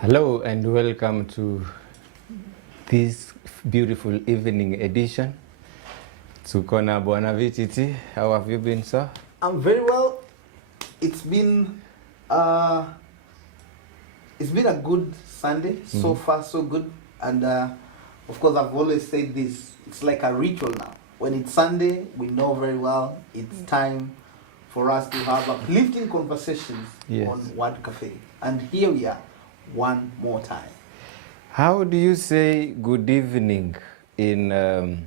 Hello and welcome to this beautiful evening edition. Tuko na Bwana VTT. How have you been, sir? I'm very well. It's been a good Sunday. So far, so good. And of course, I've always said this. It's like a ritual now. When it's Sunday, we know very well it's time for us to have uplifting conversations on Word Cafe. And here we are, one more time. How do you say good evening in a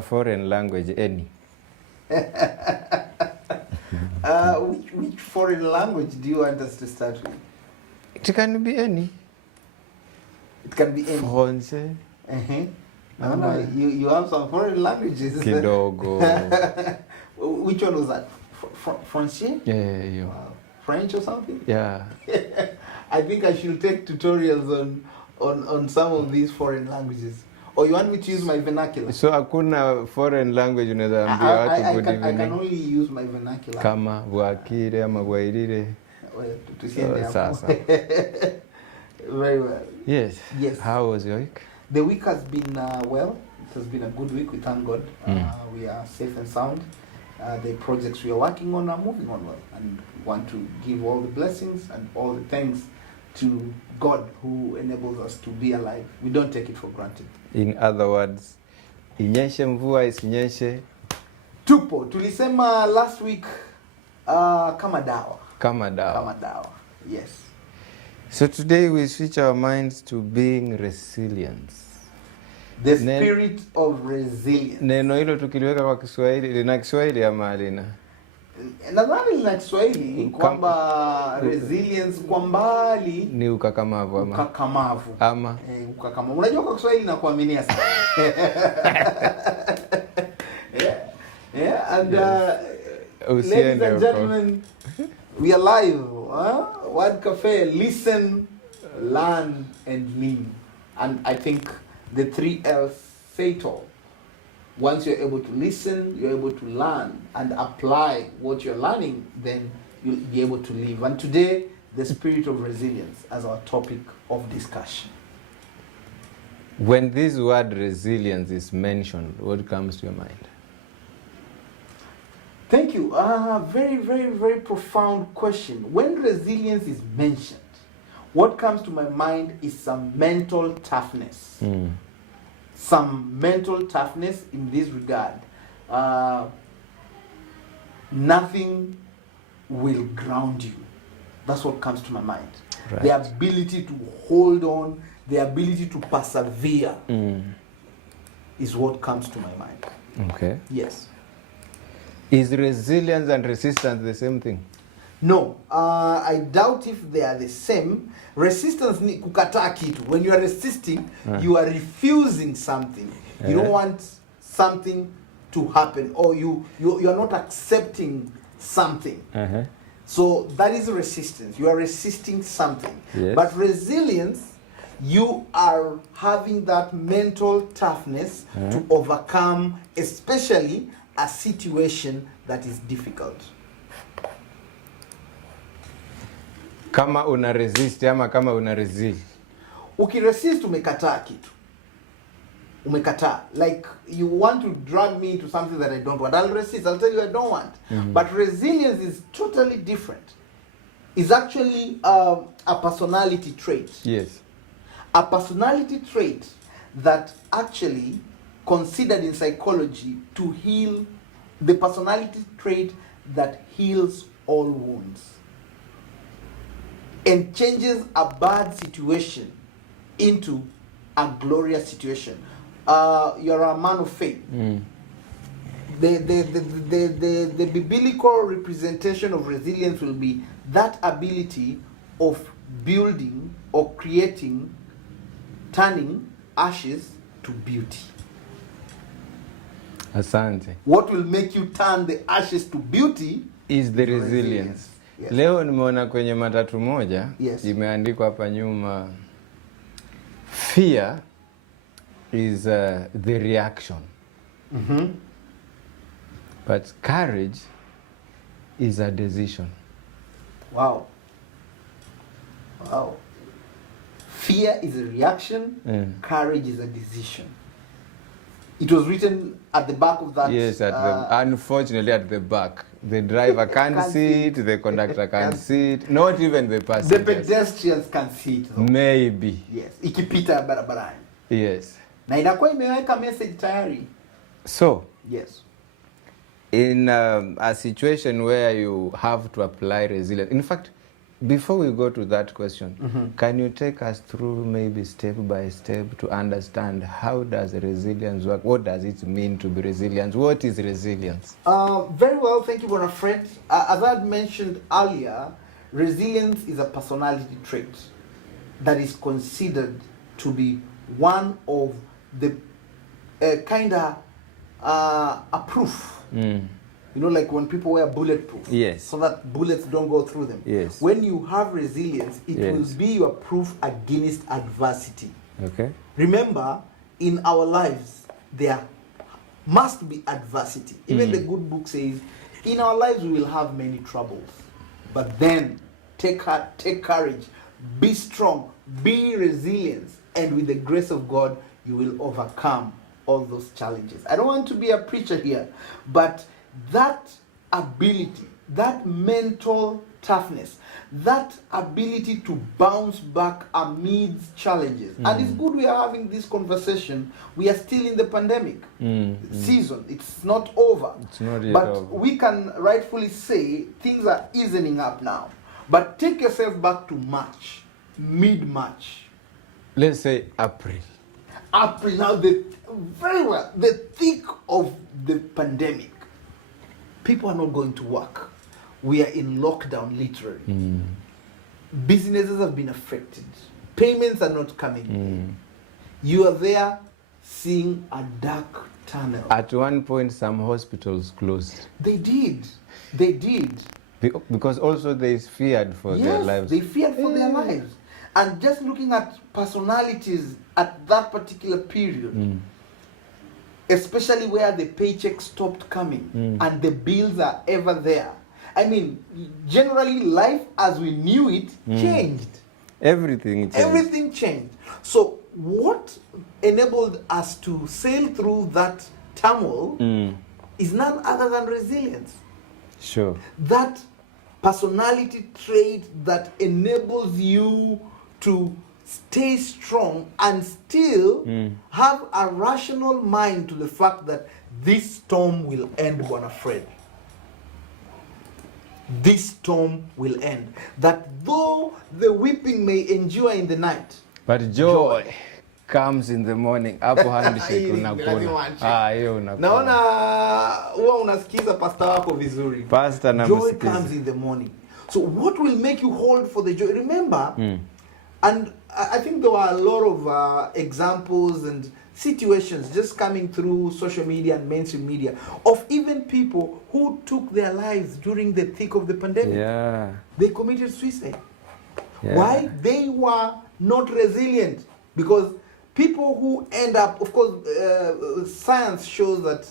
foreign language? Any? Which foreign language do you want us to start with? It can be any. It can be any. Francais. No, you have some foreign languages. Kidogo. Which one was that? French? Yeah. French or something? Yeah. I think I should take tutorials on some of these foreign languages. Or you want me to use my vernacular? So hakuna foreign language unaweza ambia watu good evening. I can only use my vernacular. Kama bwakire ama bwairire. Sasa. Very well. Yes. How was your week? The week has been well. It has been a good week. We thank God. We are safe and sound. The projects we are working on are moving on well, and we want to give all the blessings and all the thanks to God who enables us to be alive. We don't take it for granted. In other words, inyeshe mvua isinyeshe, tupo. Tulisema last week kama dawa. Kama dawa. Yes. So today we switch our minds to being resilient. The spirit of resilience. Neno hilo tukiliweka kwa Kiswahili, lina Kiswahili ama halina? Nadhani lina Kiswahili kwamba resilience kwa mbali ni ukakamavu ama ukakamavu. Ukakamavu. Unajua kwa Kiswahili na kuaminia sana. And ladies and gentlemen, we are live. Word Cafe, listen, learn and lean. And I think the 3 L's say it all. Once you're able to listen, you're able to learn and apply what you're learning, then you'll be able to live. And today, the spirit of resilience as our topic of discussion. When this word resilience is mentioned, what comes to your mind? Thank you. Very, very, very profound question. When resilience is mentioned, what comes to my mind is some mental toughness. Some mental toughness in this regard. Nothing will ground you. That's what comes to my mind. Right. The ability to hold on, the ability to persevere is what comes to my mind. Okay. Yes. Is resilience and resistance the same thing? No, I doubt if they are the same. Resistance ni kukataa kitu. When you are resisting, you are refusing something. You don't want something to happen, or you are not accepting something. So that is resistance. You are resisting something. Yes. But resilience, you are having that mental toughness to overcome, especially a situation that is difficult. Kama una resist ama kama una resist. Ukiresist umekataa kitu. Umekataa. Like you want to drag me into something that I don't want. I'll resist. I'll tell you I don't want. But resilience is totally different. It's actually a personality trait. Yes. A personality trait that actually considered in psychology to heal, the personality trait that heals all wounds and changes a bad situation into a glorious situation. You're a man of faith. The biblical representation of resilience will be that ability of building or creating, turning ashes to beauty. Asante. What will make you turn the ashes to beauty is the resilience. Yes. Leo nimeona kwenye matatu moja imeandikwa hapa nyuma, fear is the reaction. But courage is a decision. Wow. Wow. Fear is a reaction, courage is a decision. It was written at the back of that. Yes, unfortunately at the back. The driver can't see it, the conductor can't see it, not even the The passengers. pedestrians can see it though. Maybe. Yes. Ikipita barabarani. Yes. Na inakuwa imeweka message tayari. So, Yes. in a situation where you have to apply resilience, in fact, before we go to that question, can you take us through maybe step by step to understand how does resilience work? What does it mean to be resilient? What is resilience? Very well, thank you, Brother Fred. As I had mentioned earlier, resilience is a personality trait that is considered to be one of the a proof. You know, like when people wear bulletproof, Yes. so that bullets don't go through them. Yes. When you have resilience, it Yes. will be your proof against adversity. Okay. Remember, in our lives, there must be adversity. Even the good book says, in our lives we will have many troubles. But then, take heart, take courage, be strong, be resilient, and with the grace of God, you will overcome all those challenges. I don't want to be a preacher here, but that ability, that mental toughness, that ability to bounce back amidst challenges. And it's good we are having this conversation. We are still in the pandemic season. It's not over. It's not yet but over. we can rightfully say things are easing up now. But take yourself back to March, mid-March. Let's say April. April, now very well, the thick of the pandemic. People are not going to work. We are in lockdown, literally. Businesses have been affected. Payments are not coming in. You are there seeing a dark tunnel. At one point, some hospitals closed. They did. They did. Because also they feared for their lives. They feared for their lives. And just looking at personalities at that particular period, especially where the paycheck stopped coming and the bills are ever there. I mean, generally life as we knew it changed. Everything changed. Everything changed. So what enabled us to sail through that turmoil is none other than resilience. Sure. That personality trait that enables you to stay strong and still have a rational mind to the fact that this storm will end, Bwana Fred. This storm will end. That though the weeping may endure in the night, but joy comes in the morning. Hapo handshake unakula. Hiyo unakula. naona huwa unasikiza pastor wako vizuri. Pastor na joy msikiza. comes in the morning. So what will make you hold for the joy? Remember, and I think there were a lot of examples and situations just coming through social media and mainstream media of even people who took their lives during the thick of the pandemic. Yeah. They committed suicide. Yeah. Why? They were not resilient. Because people who end up, of course, science shows that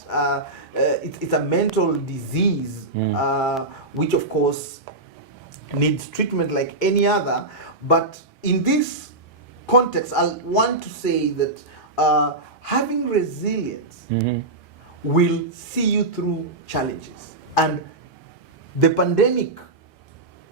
it's a mental disease, which of course needs treatment like any other. But in this context, I want to say that having resilience will see you through challenges. And the pandemic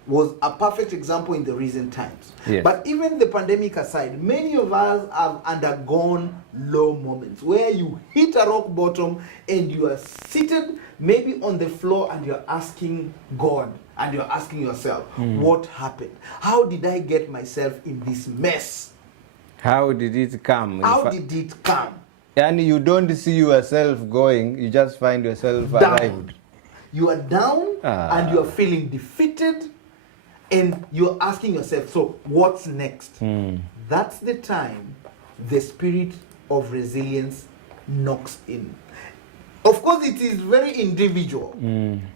was a perfect example in the recent times. Yes. But even the pandemic aside, many of us have undergone low moments where you hit a rock bottom and you are seated maybe on the floor and you're asking God and you're asking yourself, what happened? How did I get myself in this mess? How did it come? How did it come? And you don't see yourself going, you just find yourself Down. arrived. You are down and you are feeling defeated and you're asking yourself, so what's next? That's the time the spirit of resilience knocks in. Of course, it is very individual.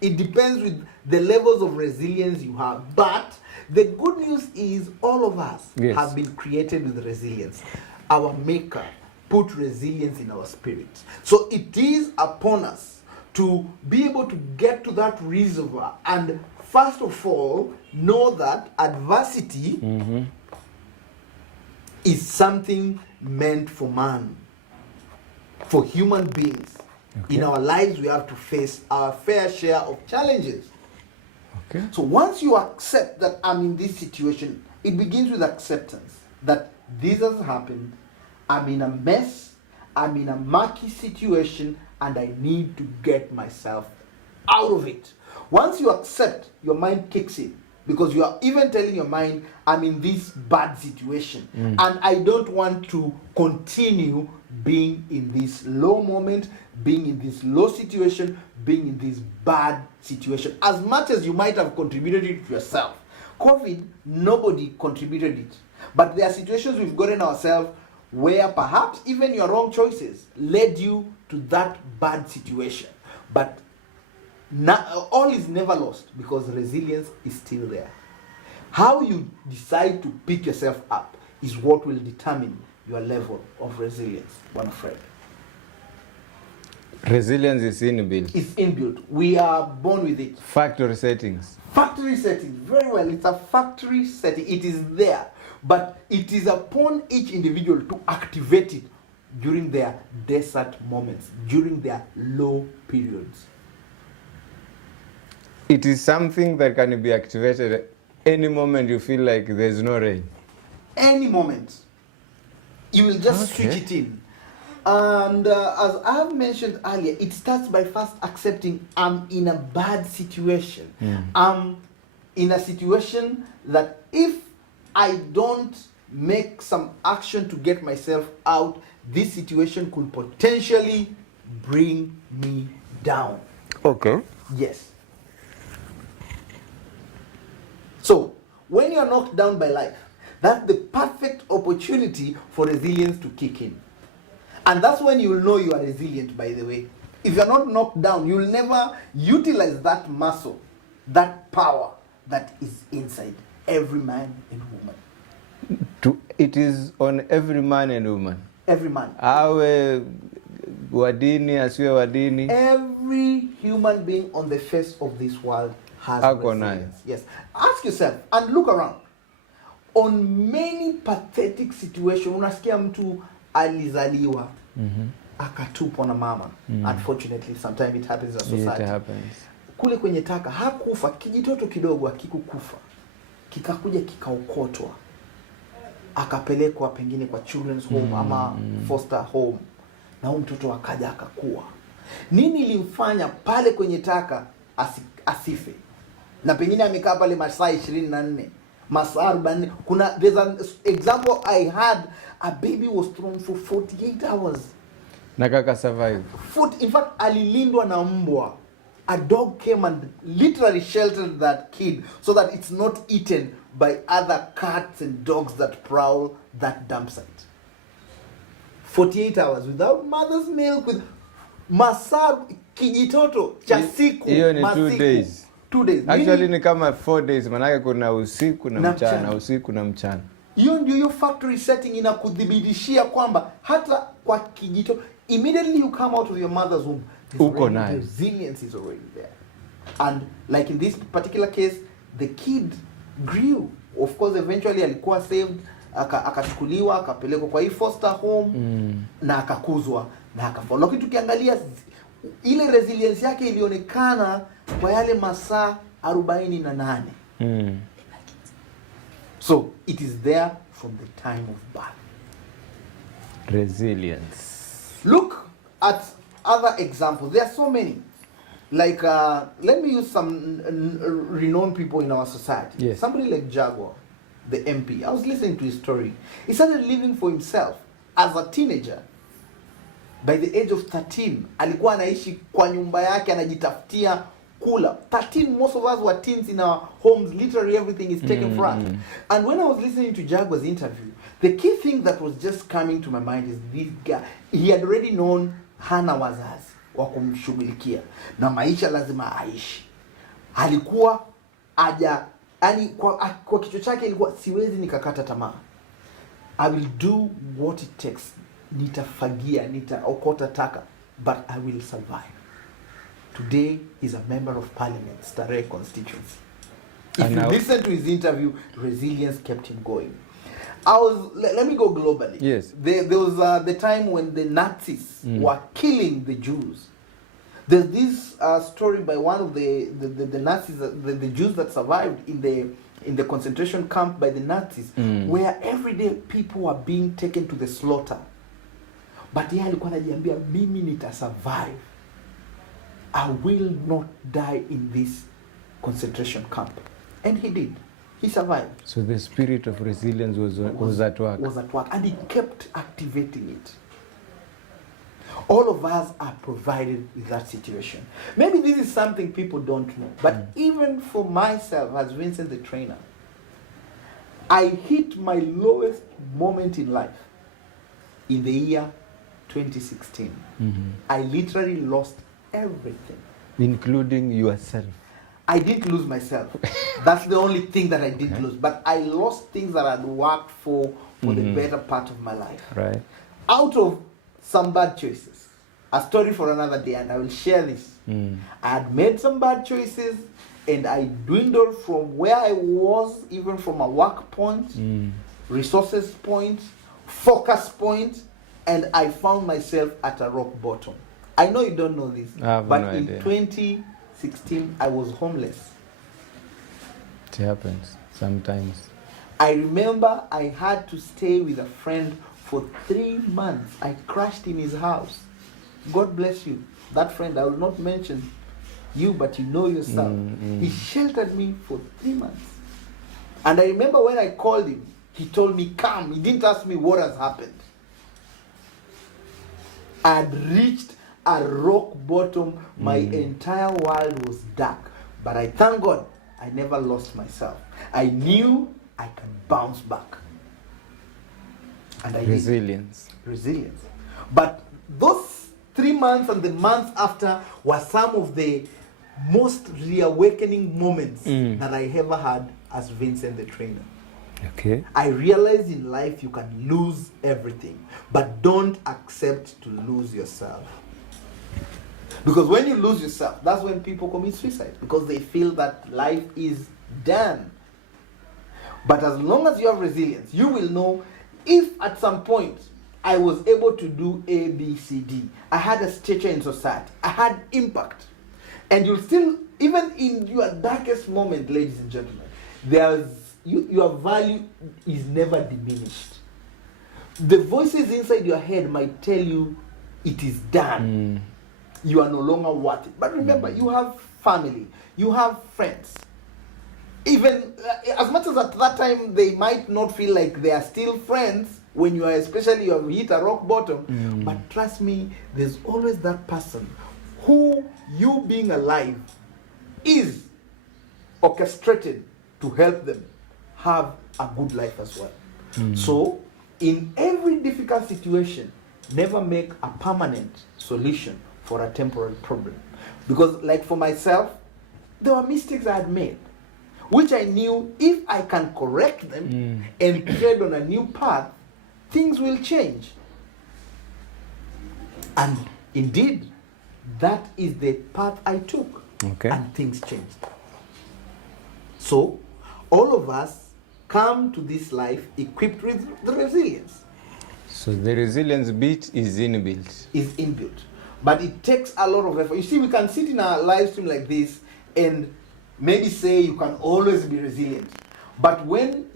It depends with the levels of resilience you have. But the good news is all of us have been created with resilience. Our Maker put resilience in our spirit. So it is upon us to be able to get to that reservoir and first of all, know that adversity is something meant for man, for human beings. Okay. In our lives, we have to face our fair share of challenges. Okay. So once you accept that I'm in this situation, it begins with acceptance that this has happened, I'm in a mess, I'm in a murky situation, and I need to get myself out of it. Once you accept, your mind kicks in, because you are even telling your mind, I'm in this bad situation, and I don't want to continue being in this low moment, being in this low situation, being in this bad situation. As much as you might have contributed it to yourself, COVID, nobody contributed it. But there are situations we've gotten ourselves where perhaps even your wrong choices led you to that bad situation. But all is never lost, because resilience is still there. How you decide to pick yourself up is what will determine your level of resilience, one friend. Resilience is inbuilt. It's inbuilt. We are born with it. Factory settings. Factory settings, very well. It's a factory setting. It is there. But it is upon each individual to activate it during their desert moments, during their low periods. It is something that can be activated any moment you feel like there's no rain. Any moment. You will just switch it in. And as I have mentioned earlier, it starts by first accepting I'm in a bad situation. I'm in a situation that if I don't make some action to get myself out, this situation could potentially bring me down. Okay. Yes. So, when you're knocked down by life, that's the perfect opportunity for resilience to kick in. And that's when you'll know you are resilient, by the way. If you're not knocked down, you'll never utilize that muscle, that power that is inside every man and woman. It is on every man and woman. Every man. Awe wadini, asiwe wadini. Every human being on the face of this world has resilience. Yes. Ask yourself and look around. On many pathetic situations, unasikia mtu alizaliwa akatupwa na mama. Unfortunately, sometimes it happens in society. It happens. Kule kwenye taka hakufa, kijitoto kidogo akikukufa, kikakuja kikaokotwa, akapelekwa pengine kwa children's home ama foster home, na huyo mtoto akaja akakua. Nini ilimfanya pale kwenye taka asife? Na pengine amekaa pale masaa 24, masaa 40. There's an example I had, a baby was thrown for 48 hours. Na kaka survive. In fact, alilindwa na mbwa. A dog came and literally sheltered that kid so that it's not eaten by other cats and dogs that prowl that dump site. 48 hours without mother's milk, with masaa kijitoto cha siku. Hiyo ni 2 days. 2 days. Actually ni kama 4 days, manake kuna usiku na mchana, usiku na mchana. Hiyo ndio hiyo factory setting inakudhibitishia kwamba hata kwa kijito, immediately you come out of your mother's womb, resilience is already there. And like in this particular case, the kid grew. Of course, eventually alikuwa saved, akachukuliwa, akapelekwa kwa hii foster home, na akakuzwa, na akafollow. Lakini tukiangalia ile resilience yake ilionekana kwa yale masaa 48. So it is there from the time of birth. Resilience. Look at other examples. There are so many. Like, let me use some renowned people in our society. Yes. Somebody like Jaguar, the MP. I was listening to his story. He started living for himself as a teenager. By the age of 13, alikuwa anaishi kwa nyumba yake, anajitafutia kula. 13, most of us were teens in our homes. Literally everything is taken for us. And when I was listening to Jaguar's interview, the key thing that was just coming to my mind is this guy. He had already known hana wazazi wa kumshughulikia na maisha lazima aishi. Alikuwa yani kwa kichwa chake ilikuwa siwezi nikakata tamaa. I will do what it takes. Nitafagia, nitaokota taka, but I will survive. Today is a member of parliament, Starehe constituency. If you listen to his interview, resilience kept him going. Let me go globally. Yes. There was the time when the Nazis were killing the Jews. There's this story by one of the Nazis, the Jews that survived in the concentration camp by the Nazis, where every day people were being taken to the slaughter. But yeye alikuwa anajiambia, mimi nita survive. I will not die in this concentration camp. And he did. He survived. So the spirit of resilience was at work. Was at work, and he kept activating it. All of us are provided with that situation. Maybe this is something people don't know, but even for myself, as Vincent the trainer, I hit my lowest moment in life in the year 2016. I literally lost everything. Including yourself. I didn't lose myself. That's the only thing that I didn't lose. But I lost things that I'd worked for the better part of my life. Right. Out of some bad choices. A story for another day, and I will share this. I had made some bad choices, and I dwindled from where I was, even from a work point, resources point, focus point, and I found myself at a rock bottom. I know you don't know this, but in 2016, I was homeless. It happens sometimes. I remember I had to stay with a friend for 3 months. I crashed in his house. God bless you. That friend, I will not mention you, but you know yourself. He sheltered me for 3 months. And I remember when I called him, he told me, come. He didn't ask me what has happened. I had reached a rock bottom. My entire world was dark. But I thank God I never lost myself. I knew I can bounce back. And I Resilience. did. Resilience. But those 3 months and the months after were some of the most reawakening moments that I ever had as Vincent the trainer. Okay. I realized in life you can lose everything, but don't accept to lose yourself. Because when you lose yourself, that's when people commit suicide, because they feel that life is done. But as long as you have resilience, you will know if at some point I was able to do A, B, C, D, I had a stature in society, I had impact. And you'll still, even in your darkest moment, ladies and gentlemen, your value is never diminished. The voices inside your head might tell you it is done. You are no longer worth it. But remember, you have family, you have friends. Even as much as at that time they might not feel like they are still friends, when you are, especially you have hit a rock bottom, but trust me, there's always that person who, you being alive, is orchestrated to help them have a good life as well. So, in every difficult situation, never make a permanent solution for a temporary problem. Because, like for myself, there were mistakes I had made, which I knew if I can correct them and tread on a new path, things will change. And indeed, that is the path I took. Okay. And things changed. So, all of us come to this life equipped with the resilience. So the resilience bit is inbuilt. Is inbuilt. But it takes a lot of effort. You see, we can sit in a live stream like this and maybe say you can always be resilient. But when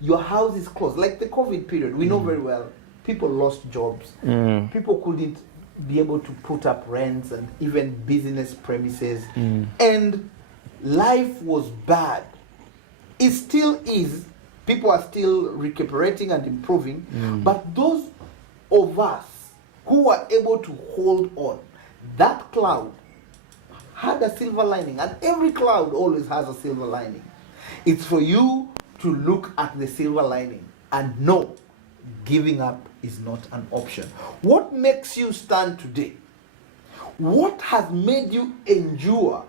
your house is closed, like the COVID period, we know very well, people lost jobs. People couldn't be able to put up rents and even business premises. And life was bad. It still is. People are still recuperating and improving. But those of us who were able to hold on, that cloud had a silver lining. And every cloud always has a silver lining. It's for you to look at the silver lining and know giving up is not an option. What makes you stand today? What has made you endure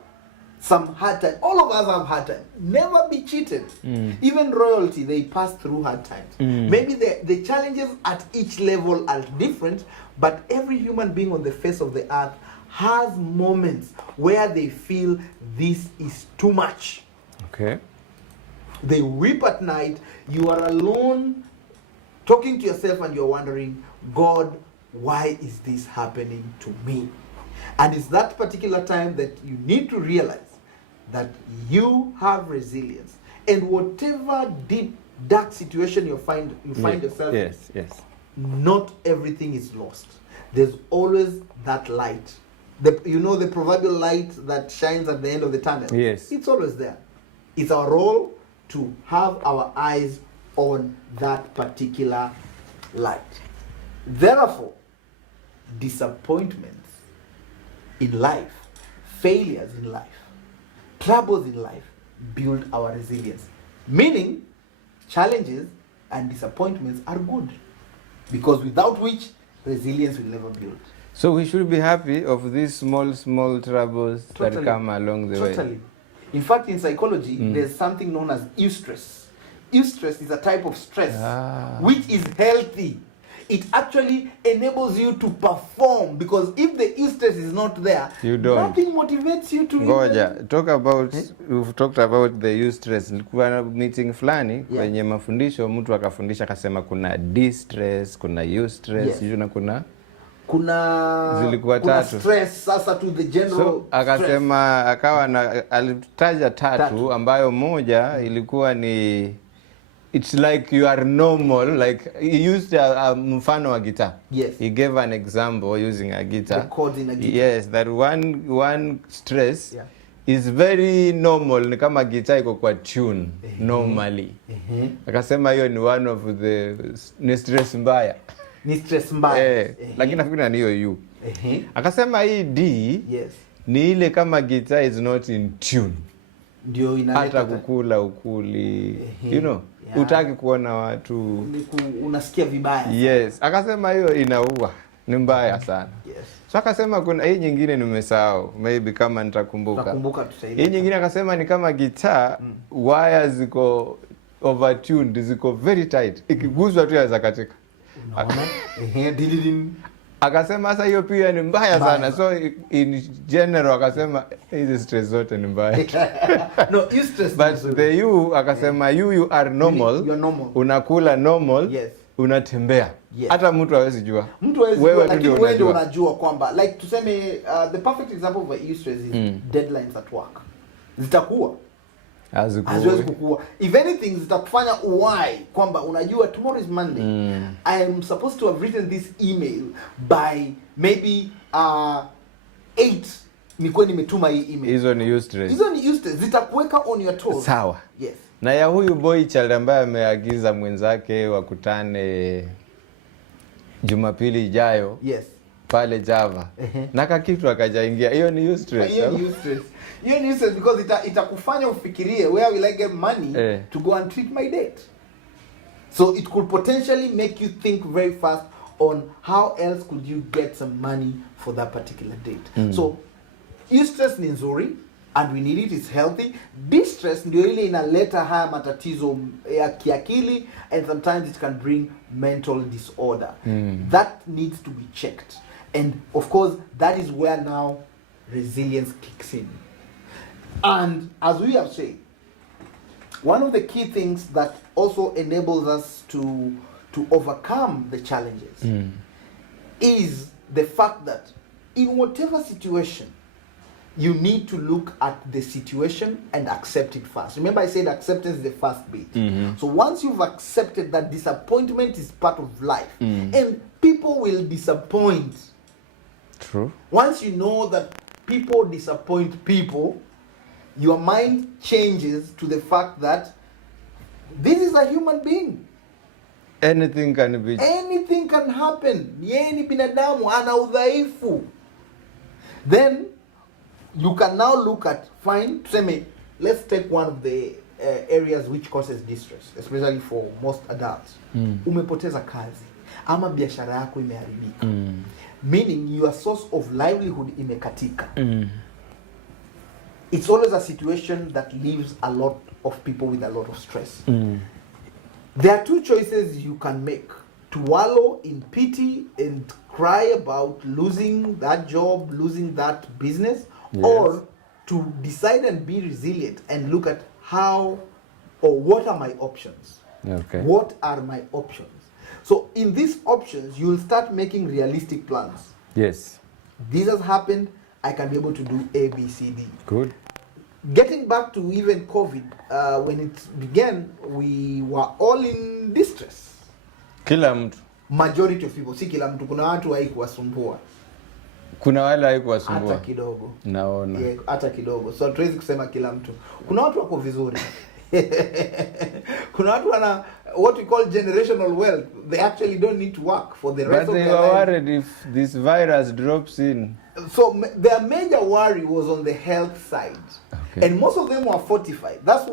some hard time? All of us have hard time. Never be cheated. Even royalty, they pass through hard times. Maybe the challenges at each level are different, but every human being on the face of the earth has moments where they feel this is too much. Okay. They weep at night. You are alone, talking to yourself, and you're wondering, God, why is this happening to me? And it's that particular time that you need to realize that you have resilience. And whatever deep, dark situation you find yourself in, yes. not everything is lost. There's always that light. The proverbial light that shines at the end of the tunnel. Yes. It's always there. It's our role to have our eyes on that particular light. Therefore, disappointments in life, failures in life, troubles in life build our resilience. Meaning, challenges and disappointments are good, because without which resilience will never build. So we should be happy of these small troubles that come along the way. Totally. In fact, in psychology, there's something known as eustress. Eustress is a type of stress which is healthy. It actually enables you to perform, because if the eustress is not there, you don't. Nothing motivates you to. We've talked about the eustress. Nilikuwa meeting fulani kwenye mafundisho, mtu akafundisha akasema kuna distress, kuna eustress, zilikuwa tatu. Stress sasa to the general. So akasema alitaja tatu ambayo moja ilikuwa ni it's like you are normal, like he used a mfano wa guitar. Yes. He gave an example using a guitar. The chords in a guitar. Yes, that one stress is very normal, ni kama guitar iko kwa tune normally. Akasema hiyo ni one of the ni stress mbaya. Ni stress mbaya. Lakini nafikiri ni hiyo you. Akasema hii D ni ile kama guitar is not in tune. Ndio inaleta hata kukula ukuli. Utaki kuona watu unasikia vibaya. Yes. Akasema hiyo inaua. Ni mbaya sana. Yes. So akasema kuna hii nyingine nimesahau. Maybe kama nitakumbuka. Nakumbuka tusaidie. Hii nyingine akasema ni kama guitar, wires ziko overtuned, ziko very tight. Ikiguzwa tu inaweza katika. Unaona? Akasema sasa hiyo pia ni mbaya sana. So in general akasema hizi stress zote ni mbaya. No, you stress. But the you akasema you are normal. You are normal. Unakula normal. Yes. Unatembea. Hata mtu hawezi jua. Wewe ndio unajua kwamba like tuseme the perfect example of a stress is deadlines at work. Zitakuwa haziwezi kukua. If anything zitakufanya uwai kwamba unajua tomorrow is Monday. I am supposed to have written this email by maybe 8 nikuwe nimetuma hii email. Hizo ni eustress. Zitakuweka on your toes. Sawa. Yes. Na ya huyu boy child ambaye ameagiza mwenzake wakutane Jumapili ijayo. Yes. Pale Java. Na kitu akajaingia. Hiyo ni eustress. Hiyo ni eustress. You need to, because itakufanya ufikirie where will I get money to go and treat my debt. So it could potentially make you think very fast on how else could you get some money for that particular date. So eustress ni nzuri and we need it, it's healthy. Distress ndio ile inaleta haya matatizo ya kiakili, and sometimes it can bring mental disorder. That needs to be checked. And of course that is where now resilience kicks in. And as we have said, one of the key things that also enables us to overcome the challenges is the fact that in whatever situation, you need to look at the situation and accept it first. Remember I said acceptance is the first bit. So once you've accepted that disappointment is part of life, and people will disappoint. True. Once you know that people disappoint people, your mind changes to the fact that this is a human being. Anything can happen. Yeye ni binadamu, ana udhaifu. Then you can now look at, fine, let's take one of the areas which causes distress, especially for most adults. Umepoteza kazi ama biashara yako imeharibika. Meaning your source of livelihood imekatika. It's always a situation that leaves a lot of people with a lot of stress. There are two choices you can make: to wallow in pity and cry about losing that job, losing that business, or to decide and be resilient and look at how or what are my options? Okay. What are my options? So in these options, you'll start making realistic plans. Yes. This has happened, I can be able to do A, B, C, D. Good. Getting back to even COVID, when it began, we were all in distress. Kila mtu. Majority of people, si kila mtu, kuna watu haikuwasumbua. Kuna wale haikuwasumbua. Hata kidogo. Naona. Yeah, hata kidogo. So tuwezi kusema kila mtu. Kuna watu wako vizuri. Kuna watu wana what we call generational wealth. They actually don't need to work for the rest of their life. But they were worried if this virus drops in. So their major worry was on the health side. Okay. And most of them were fortified. That's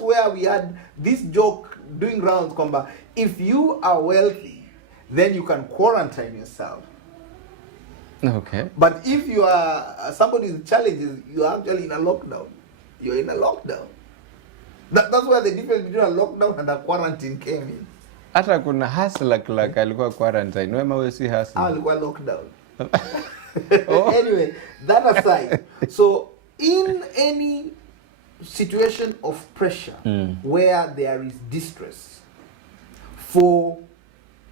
where we had this joke doing rounds, kwamba if you are wealthy, then you can quarantine yourself. Okay. But if you are somebody with challenges, you are actually in a lockdown. You're in a lockdown. That's where the difference between a lockdown and a quarantine came in. Hata kuna hustler like alikuwa quarantine. Wema wewe si hustler. Alikuwa lockdown. Oh. Anyway, that aside. So in any situation of pressure where there is distress, for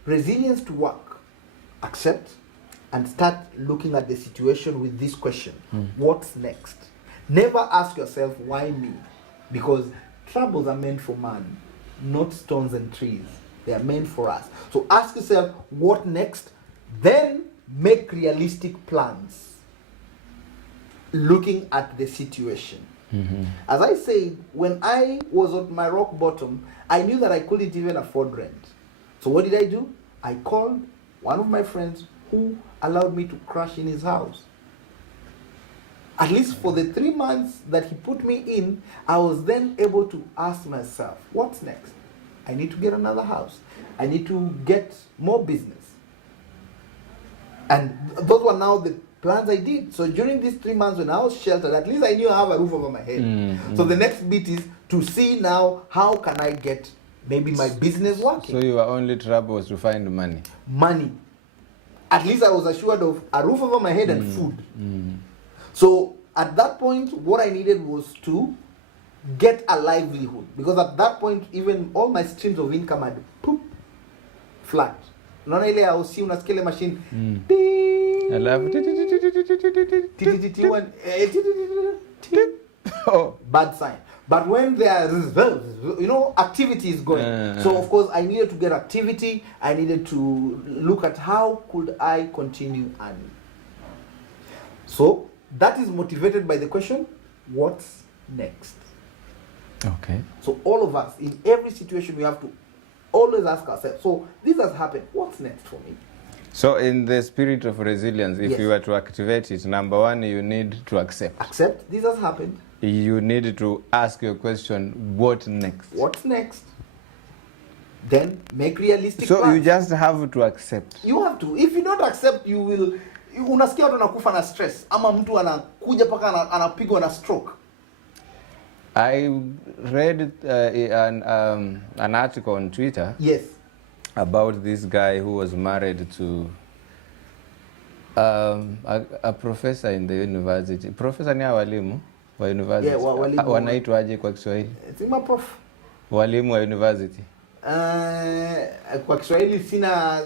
resilience to work, accept and start looking at the situation with this question: what's next? Never ask yourself, why me? Because troubles are meant for man, not stones and trees. They are meant for us. So ask yourself, what next? Then make realistic plans, looking at the situation. As I said, when I was at my rock bottom, I knew that I couldn't even afford rent. So what did I do? I called one of my friends who allowed me to crash in his house. At least for the 3 months that he put me in, I was then able to ask myself, what's next? I need to get another house. I need to get more business. And those were now the plans I did. So during these 3 months when I was sheltered, at least I knew I have a roof over my head. So the next bit is to see now, how can I get maybe my business working? So your only trouble was to find money? Money. At least I was assured of a roof over my head and food. So at that point, what I needed was to get a livelihood. Because at that point, even all my streams of income had flat. Unaona ile ausi unasikia ile machine. Bad sign. But when there is, activity is going. So of course I needed to get activity. I needed to look at how could I continue earning. So that is motivated by the question, what's next? Okay. So all of us, in every situation, we have to always ask ourselves, so this has happened, what's next for me? So in the spirit of resilience, if you were to activate it, number one, you need to accept. Accept, this has happened. You need to ask your question, what next? What's next? Then make realistic plans. plans. You just have to accept. You have to. If you don't accept, you will... Unasikia watu wanakufa na stress. Ama mtu anakuja paka anapigwa na stroke. I read an article on Twitter. Yes. About this guy who was married to a professor in the university. Professor ni walimu wa university. Yeah, walimu. Wanaitwaje kwa Kiswahili? Sima prof. Walimu wa university. Kwa Kiswahili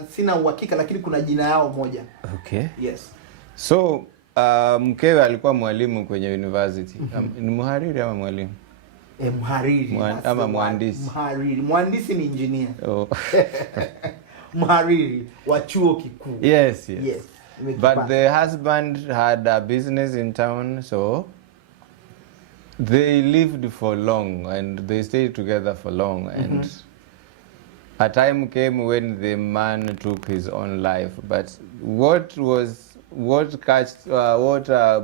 sina uhakika, lakini kuna jina yao moja. Okay. Yes. So mkewe alikuwa mwalimu kwenye university. Ni mhariri ama mwalimu? Mhariri. Ama mhandisi. Mhariri. Mhandisi ni engineer. Oh. Mhariri wa chuo kikuu. Yes. But the husband had a business in town, so they lived for long and they stayed together for long. And a time came when the man took his own life. But what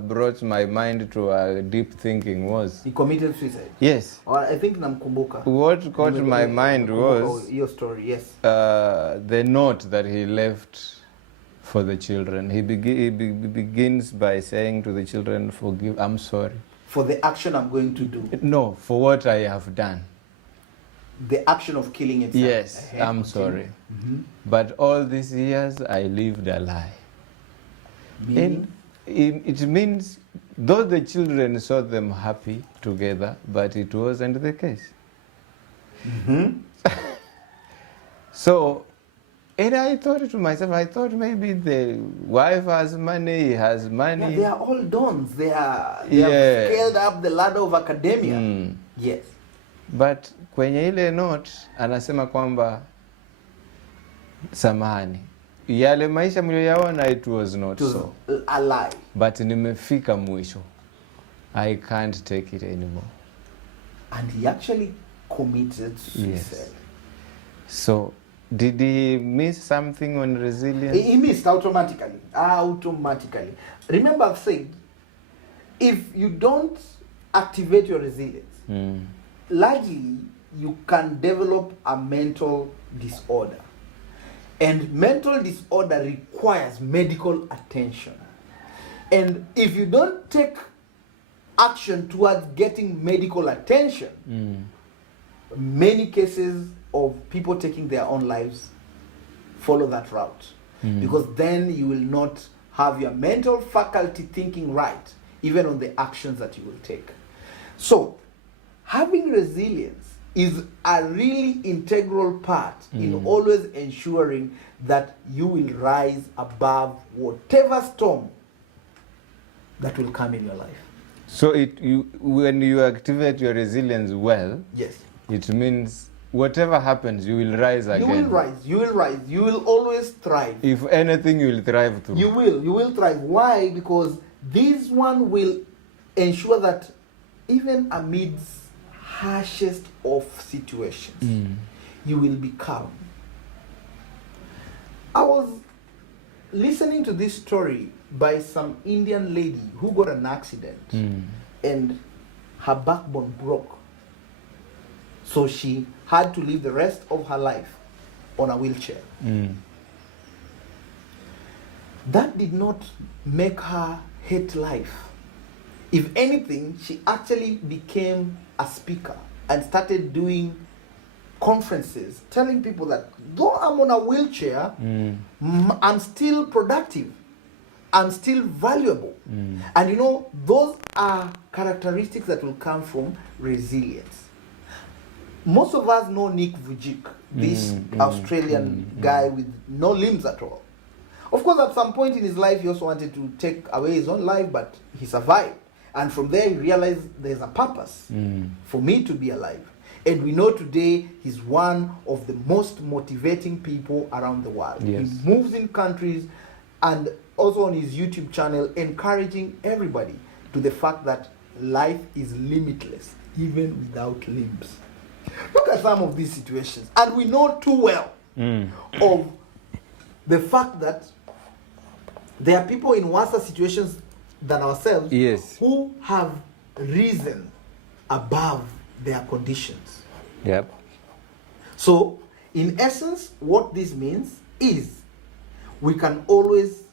brought my mind to a deep thinking was... He committed suicide? Yes. I think namkumbuka. What caught my mind was... Your story, yes. The note that he left for the children. He begins by saying to the children, forgive, I'm sorry. For the action I'm going to do? No, for what I have done. The action of killing itself? Yes, I'm sorry. But all these years, I lived a lie. it means though the children saw them happy together, but it wasn't the case. Mm-hmm. So, and I thought to myself, maybe the wife has money, he has money. Yeah, they are all dons. They have scaled up the ladder of academia. Yes. But kwenye ile note anasema kwamba samahani, yale maisha mlioyaona, it was not so. A lie. But nimefika mwisho. I can't take it anymore. And he actually committed suicide. Yes. So, did he miss something on resilience? He missed automatically. Automatically. Remember I've said, if you don't activate your resilience, largely you can develop a mental disorder. And mental disorder requires medical attention. And if you don't take action towards getting medical attention, many cases of people taking their own lives follow that route. Because then you will not have your mental faculty thinking right, even on the actions that you will take. So, having resilience is a really integral part in always ensuring that you will rise above whatever storm that will come in your life. So when you activate your resilience well, yes, it means whatever happens, you will rise again. You will rise, you will rise, you will always thrive. If anything, you will thrive through. You will thrive. Why? Because this one will ensure that even amidst harshest of situations, you will be calm. I was listening to this story by some Indian lady who got an accident and her backbone broke. So she had to live the rest of her life on a wheelchair. That did not make her hate life. If anything, she actually became a speaker and started doing conferences, telling people that though I'm on a wheelchair, I'm still productive. I'm still valuable. And you know, those are characteristics that will come from resilience. Most of us know Nick Vujicic, this Australian guy with no limbs at all. Of course, at some point in his life, he also wanted to take away his own life, but he survived. And from there, he realized there's a purpose for me to be alive. And we know today he's one of the most motivating people around the world. Yes. He moves in countries and also on his YouTube channel, encouraging everybody to the fact that life is limitless, even without limbs. Look at some of these situations. And we know too well of the fact that there are people in worse situations than ourselves who have risen above their conditions. Yep. So, in essence, what this means is we can always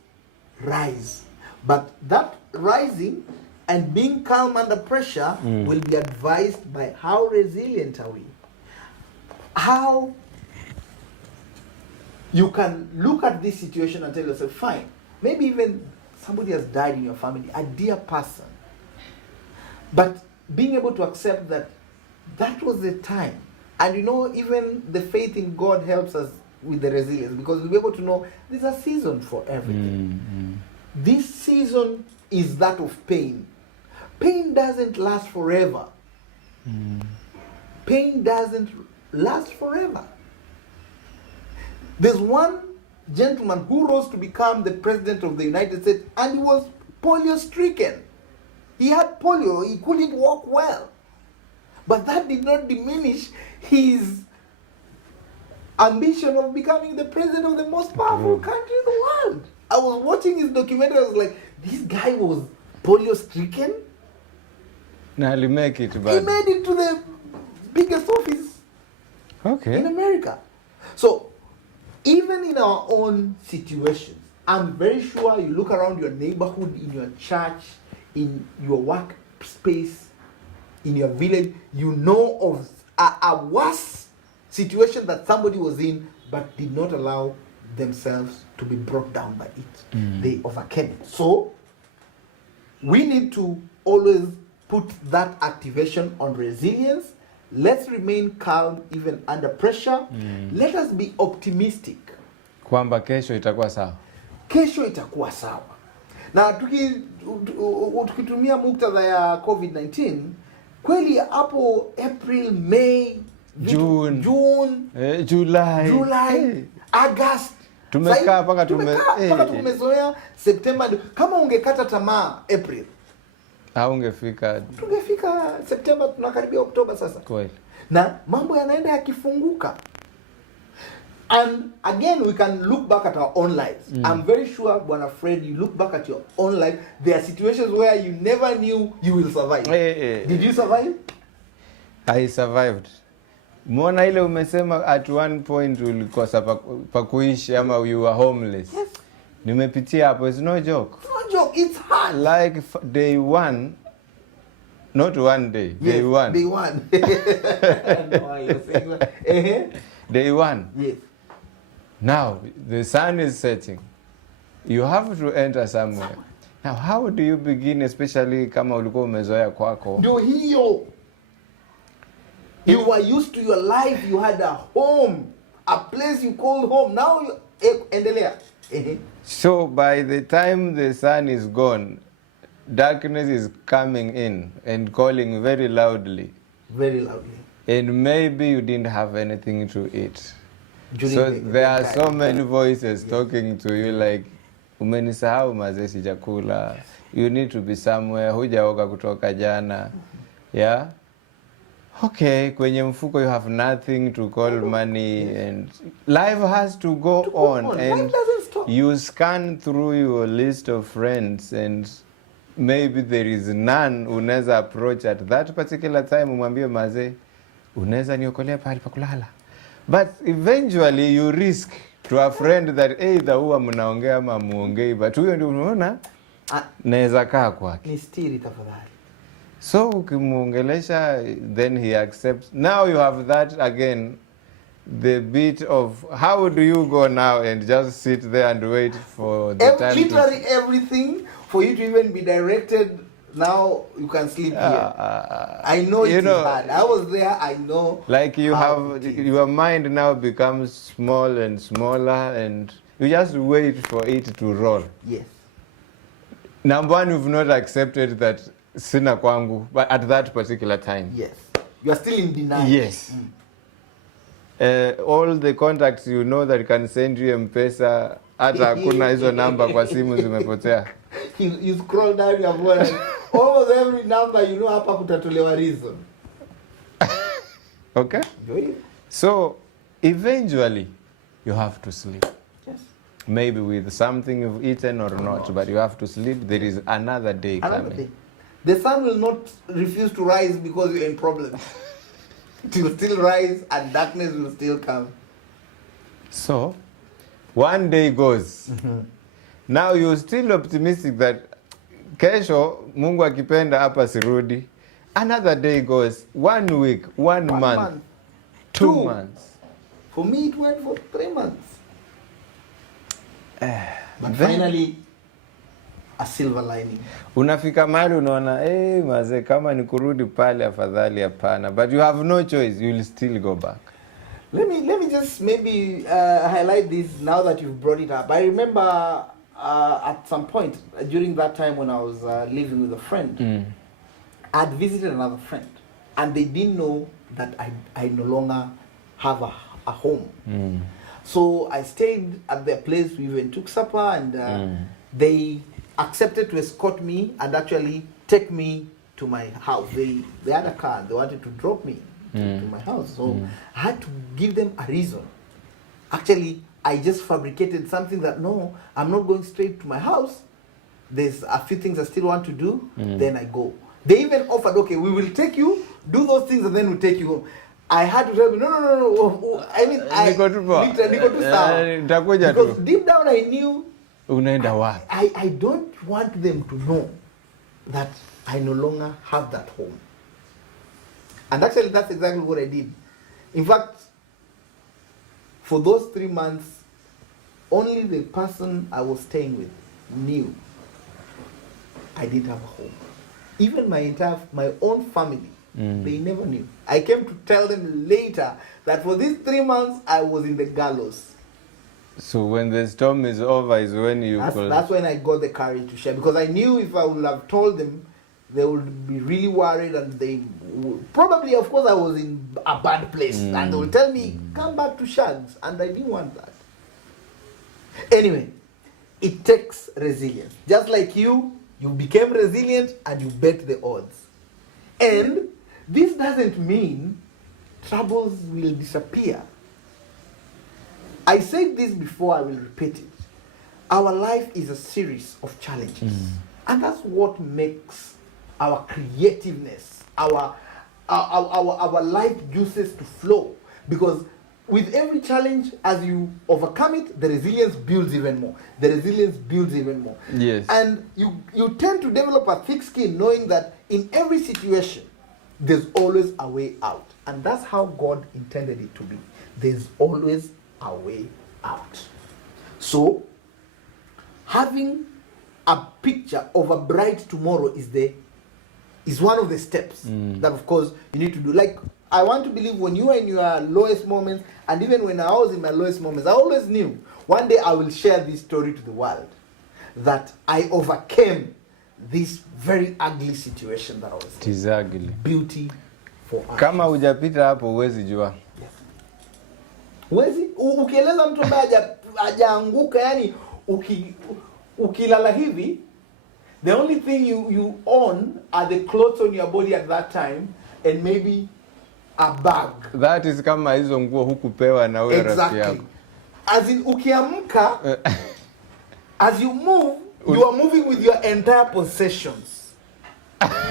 rise. But that rising and being calm under pressure will be advised by how resilient are we. How you can look at this situation and tell yourself, fine, maybe even somebody has died in your family, a dear person. But being able to accept that that was the time. And you know, even the faith in God helps us with the resilience, because we'll be able to know there's a season for everything. This season is that of pain. Pain doesn't last forever. Pain doesn't last forever. There's one gentleman who rose to become the president of the United States, and he was polio stricken. He had polio, he couldn't walk well. But that did not diminish his ambition of becoming the president of the most powerful country in the world. I was watching his documentary, I was like, this guy was polio stricken? Now he make it, but he made it to the biggest office in America. So, even in our own situations, I'm very sure you look around your neighborhood, in your church, in your workspace, in your village, you know of a worse situation that somebody was in but did not allow themselves to be brought down by it. They overcame it. So, we need to always put that activation on resilience. Let's remain calm even under pressure. Let us be optimistic. Kwamba kesho itakuwa sawa. Kesho itakuwa sawa. Na tukitumia muktadha ya COVID-19, kweli hapo April, May, June, July, August tumekaa mpaka tumezoea. September, kama ungekata tamaa April, tungefika September, tunakaribia Oktoba sasa. Kweli. Na mambo yanaenda yakifunguka. And again, we can look back at our own lives. I'm very sure, Bwana Fred, you look back at your own life, there are situations where you never knew you will survive. Did you survive? I survived. Mwona ile umesema at one point ulikosa pa kuishi ama you were homeless. Yes. Nimepitia hapo, it's no joke. It's no joke, it's hard. Like day one, not one day, yes, day one. Day one. I know why you're saying that. Day one. Yes. Now, the sun is setting. You have to enter somewhere. Now, how do you begin, especially kama ulikuwa umezoea kwako? Ndio hiyo. You were used to your life, you had a home, a place you called home. Now you endelea. So by the time the sun is gone, darkness is coming in and calling very loudly. Very loudly. And maybe you didn't have anything to eat. So there are so many voices talking to you like, umenisahau mazee sijakula. You need to be somewhere. Hujaoga kutoka jana. Yeah? Okay, kwenye mfuko you have nothing to call money and life has to go on. And life doesn't stop. You scan through your list of friends and maybe there is none unaweza approach at that particular time umwambie mazee unaweza niokolea pahali pa kulala. But eventually you risk to a friend that either huwa mnaongea ama muongei, but huyo ndio unaona naweza kaa kwake. Ni stiri tafadhali. So ukimuongelesha then he accepts. Now you have that again, the bit of how do you go now and just sit there and wait for the time literally everything for you to even be directed. Now you can sleep here. I know it is hard. I was there. I know. Like you have your mind now becomes small and smaller, and you just wait for it to roll. Yes. Number one, you've not accepted that sina kwangu, but at that particular time. Yes. You are still in denial. Yes. All the contacts you know that can send you M-Pesa, hata hakuna hizo namba kwa simu zimepotea. You scroll down your phone. Almost every number you know hapa kutatolewa reason. Okay? So, eventually, you have to sleep. Yes. Maybe with something you've eaten or not, but you have to sleep. There is another day coming. Day. The sun will not refuse to rise because you're in problems. It will still rise and darkness will still come. So, one day goes. Now you're still optimistic that kesho Mungu akipenda hapa sirudi. Another day goes. 1 week, one month, 2 months. For me it went for 3 months. But finally a silver lining. Unafika mahali unaona mazee kama ni kurudi pale afadhali hapana, but you have no choice, you will still go back. Let me just maybe highlight this now that you've brought it up. I remember at some point during that time when I was living with a friend, I'd visited another friend and they didn't know that I no longer have a home. So I stayed at their place, we even took supper, and they accepted to escort me and actually take me to my house. They had a car, they wanted to drop me to my house. So I had to give them a reason. Actually, I just fabricated something that, no, I'm not going straight to my house. There's a few things I still want to do, then I go. They even offered, okay, we will take you, do those things, and then we'll take you home. I had to tell them, no. I mean, because deep down I knew I don't want them to know that I no longer have that home. And actually, that's exactly what I did. In fact, for those 3 months, only the person I was staying with knew I didn't have a home. Even my own family, they never knew. I came to tell them later that for these 3 months, I was in the gallows. So when the storm is over is when you... That's when I got the courage to share. Because I knew if I would have told them, they would be really worried, and they would, probably, of course, I was in a bad place. And they would tell me, come back to Shags. And I didn't want that. Anyway, it takes resilience. Just like you became resilient and you bet the odds. And this doesn't mean troubles will disappear. I said this before, I will repeat it. Our life is a series of challenges. And that's what makes our creativeness, our life juices to flow. Because with every challenge, as you overcome it, the resilience builds even more. The resilience builds even more. Yes. And you tend to develop a thick skin knowing that in every situation, there's always a way out. And that's how God intended it to be. There's always a way out. So, having a picture of a bright tomorrow is one of the steps that, of course, you need to do. Like, I want to believe when you are in your lowest moments, and even when I was in my lowest moments, I always knew one day I will share this story to the world, that I overcame this very ugly situation that I was in. It is ugly. Beauty for us. Kama hujapita hapo huwezi jua. Huwezi ukieleza mtu ambaye hajaanguka, yani ukilala hivi, the only thing you own are the clothes on your body at that time, and maybe a bag. That is kama hizo nguo hukupewa na wewe rafiki yako. As in ukiamka, as you move, you are moving with your entire possessions.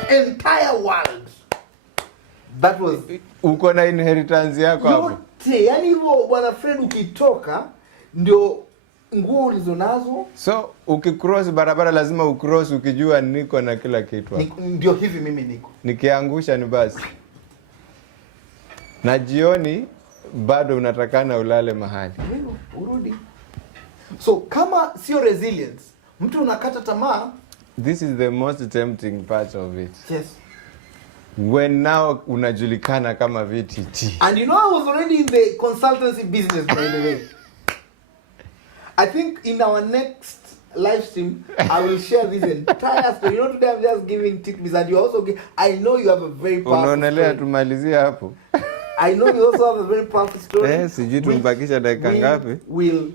Entire world. That was... Uko na inheritance yako hapo. Yote, yani hivyo bwana Fred, ukitoka, ndio nguo ulizonazo. So, ukicross barabara lazima ucross ukijua niko na kila kitu hapo. Ndio hivi mimi niko. Nikiangusha ni basi. Na jioni bado unatakana ulale mahali. Urudi. So kama sio resilience, mtu unakata tamaa. This is the most tempting part of it. Yes. When now unajulikana kama VTT. And you know, I was already in the consultancy business, by the way. I think in our next live stream, I will share this entire story. You know, today I'm just giving tidbits, and you also I know you have a very powerful story. Tumalizie hapo. I know you also have a very powerful story. Sijui tumbakisha dakika ngapi? Will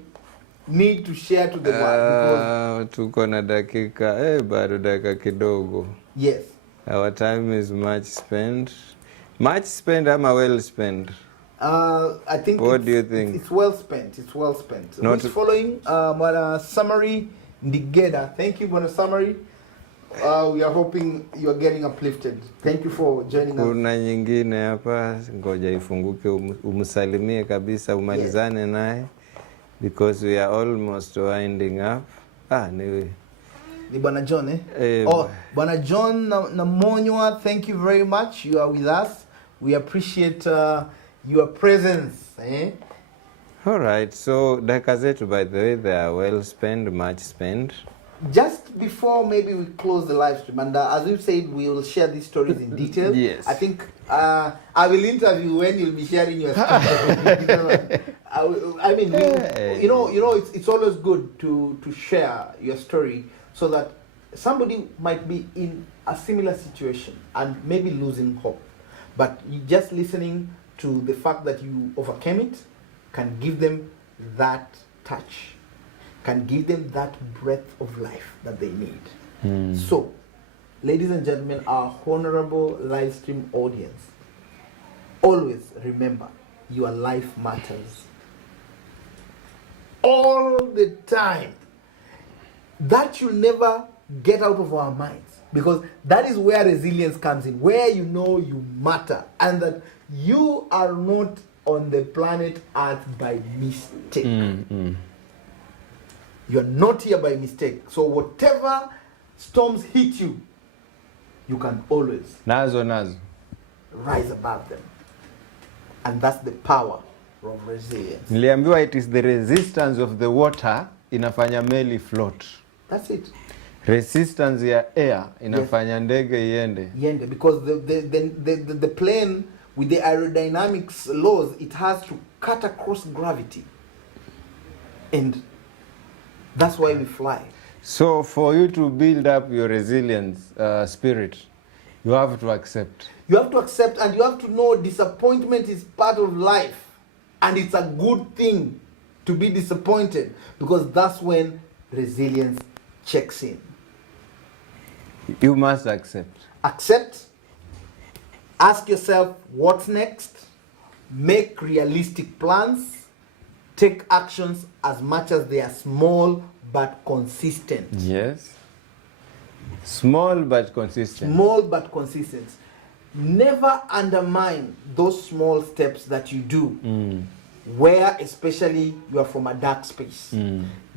need to share to the world. Tuko na dakika, bado dakika kidogo. Yes. Our time is much spent. Much spent ama well spent? I think. What do you think? It's well spent. It's well spent. Not who's following? Bwana Summary Ndigeda. Thank you, Bwana Summary. We are hoping you are getting uplifted. Thank you for joining us. Kuna nyingine hapa, ngoja ifunguke, umsalimie kabisa, umalizane naye, because we are almost winding up. Anyway. Ni Bwana John, Bwana John Namonywa, thank you very much. You are with us. We appreciate your presence. All right. So, dakika zetu, by the way, they are well spent, much spent. Just before maybe we close the live stream, and as you said, we will share these stories in detail. Yes. I think I will interview when you'll be sharing your story. I mean, you know, it's always good to share your story, so that somebody might be in a similar situation and maybe losing hope. But just listening to the fact that you overcame it can give them that touch, can give them that breath of life that they need. So, ladies and gentlemen, our honorable live stream audience, always remember, your life matters. All the time. That should never get out of our minds, because that is where resilience comes in, where you know you matter, and that you are not on the planet Earth by mistake. You are not here by mistake. So whatever storms hit you, you can always nazo rise above them. And that's the power of resilience. Niliambiwa it is the resistance of the water inafanya meli float. That's it. Resistance ya air inafanya ndege iende. Yende, because the plane with the aerodynamics laws, it has to cut across gravity, and that's why we fly. So for you to build up your resilience spirit, you have to accept. You have to accept, and you have to know disappointment is part of life, and it's a good thing to be disappointed, because that's when resilience checks in. You must accept. Accept, ask yourself what's next, make realistic plans, take actions as much as they are small but consistent. Yes. Small but consistent. Small but consistent. Never undermine those small steps that you do, where especially you are from a dark space.